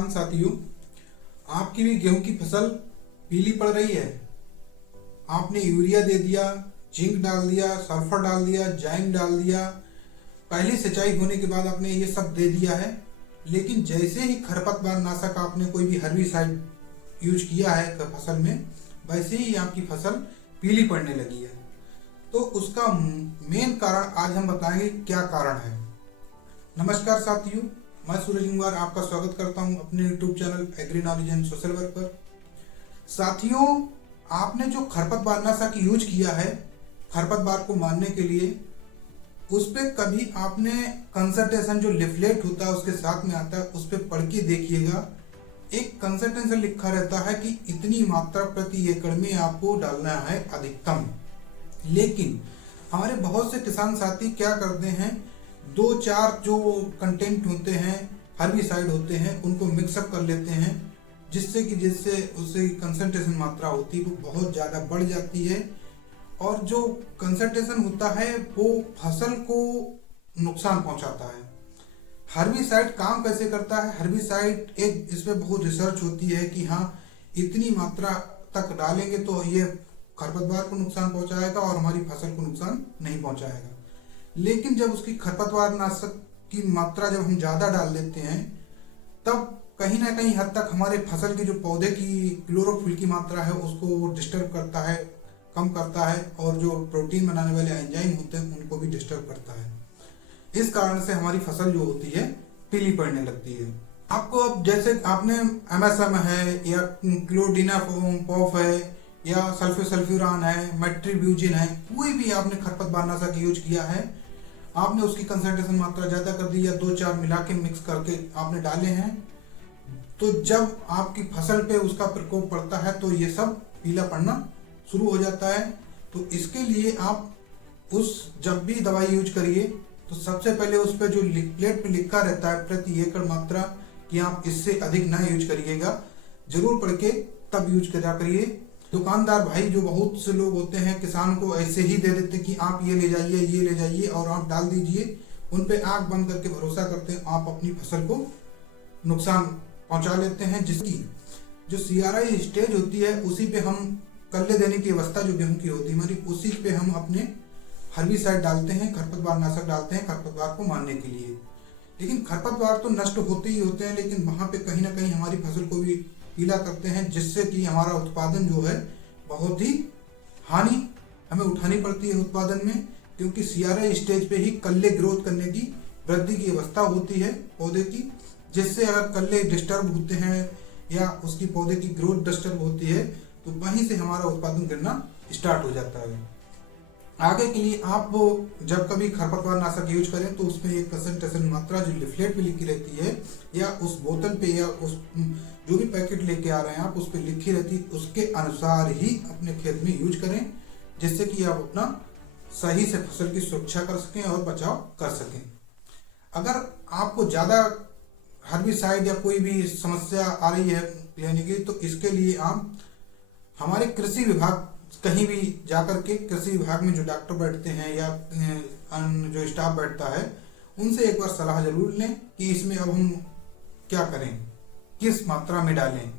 किसान साथियों, आपकी भी गेहूं की फसल पीली पड़ रही है। आपने यूरिया दे दिया, जिंक डाल दिया, सल्फर डाल दिया, जाइम डाल दिया, पहली सिंचाई होने के बाद आपने ये सब दे दिया है। लेकिन जैसे ही खरपतवार नाशक आपने कोई भी हर्बिसाइड यूज किया है फसल में, वैसे ही आपकी फसल पीली पड़ने लगी है। तो उसका मेन कारण आज हम बताएंगे क्या कारण है। नमस्कार साथियों, मैं सूरज कुमार आपका स्वागत करता हूं अपने YouTube channel agri knowledge and social work पर। साथियों, आपने जो खरपतवार नाशक यूज किया है खरपतवार को मारने के लिए, उस पर कभी आपने कंसल्टेशन जो लिफलेट होता है उसके साथ में आता है, उस पर पढ़ के देखिएगा। एक कंसल्टेशन लिखा रहता है कि इतनी मात्रा प्रति एकड़ में आपको डालना है अधिकतम। लेकिन हमारे बहुत से किसान साथी क्या करते हैं, 2-4 जो कंटेंट होते हैं हर्बिसाइड होते हैं उनको मिक्सअप कर लेते हैं, जिससे उससे कंसंट्रेशन मात्रा होती है वो बहुत ज़्यादा बढ़ जाती है। और जो कंसंट्रेशन होता है वो फसल को नुकसान पहुंचाता है। हर्बिसाइड काम कैसे करता है? हर्बिसाइड एक इसमें बहुत रिसर्च होती है कि हाँ, इतनी मात्रा तक डालेंगे तो ये खरपतवार को नुकसान पहुंचाएगा और हमारी फसल को नुकसान नहीं पहुंचाएगा। लेकिन जब उसकी खरपतवार नाशक की मात्रा जब हम ज़्यादा डाल देते हैं, तब कहीं ना कहीं हद तक हमारे फसल के जो पौधे की क्लोरोफिल की मात्रा है उसको डिस्टर्ब करता है, कम करता है, और जो प्रोटीन बनाने वाले एंजाइम होते हैं उनको भी डिस्टर्ब करता है। इस कारण से हमारी फसल जो होती है पीली पड़ने लगती है। आपको अब जैसे आपने MSM है या क्लोडिनापॉफ है या सल्फ्यूरान है, मेट्रीब्यूजिन है, कोई भी आपने खरपतवार नाशक यूज किया है, आपने उसकी कंसंट्रेशन मात्रा ज्यादा कर दी या 2-4 मिला के मिक्स करके आपने डाले हैं, तो जब आपकी फसल पे उसका प्रकोप पड़ता है तो ये सब पीला पड़ना शुरू हो जाता है। तो इसके लिए आप जब भी दवाई यूज करिए तो सबसे पहले उस पर जो लिफलेट पे लिखा रहता है प्रति एकड़ मात्रा कि आप इससे अधिक ना यूज करिएगा, जरूर पढ़ के तब यूज करा करिए। दुकानदार भाई जो बहुत से लोग होते हैं किसान को ऐसे ही दे देते कि आप ये ले जाइए और आप डाल दीजिए, उन पे आंख बंद करके भरोसा करते हैं, आप अपनी फसल को नुकसान पहुंचा लेते हैं। जिसकी जो CRI स्टेज होती है उसी पे हम कल्ले देने की अवस्था जो गेहूं की होती है हमारी, उसी पे हम अपने हर्बिसाइड डालते हैं, खरपतवार नाशक डालते हैं खरपतवार को मारने के लिए। लेकिन खरपतवार तो नष्ट होते ही होते हैं, लेकिन वहां पे कहीं ना कहीं हमारी फसल को भी पीला करते हैं, जिससे कि हमारा उत्पादन जो है बहुत ही हानि हमें उठानी पड़ती है उत्पादन में। क्योंकि CRI स्टेज पे ही कल्ले ग्रोथ करने की वृद्धि की अवस्था होती है पौधे की, जिससे अगर कल्ले डिस्टर्ब होते हैं या उसकी पौधे की ग्रोथ डिस्टर्ब होती है तो वहीं से हमारा उत्पादन गिरना स्टार्ट हो जाता है। आगे के लिए आप जब कभी खरपतवार नाशक यूज करें तो उसमें एक कंसंट्रेशन मात्रा जो लिफलेट पे लिखी रहती है या उस बोतल पे या उस जो भी पैकेट लेके आ रहे हैं आप उस पे लिखी रहती है, उसके अनुसार ही अपने खेत में यूज करें, जिससे कि आप अपना सही से फसल की सुरक्षा कर सकें और बचाव कर सकें। अगर आपको ज्यादा हर्बिसाइड या कोई भी समस्या आ रही है लेने की, तो इसके लिए आप हमारे कृषि विभाग कहीं भी जाकर के कृषि विभाग में जो डॉक्टर बैठते हैं या जो स्टाफ बैठता है उनसे एक बार सलाह जरूर लें कि इसमें अब हम क्या करें, किस मात्रा में डालें।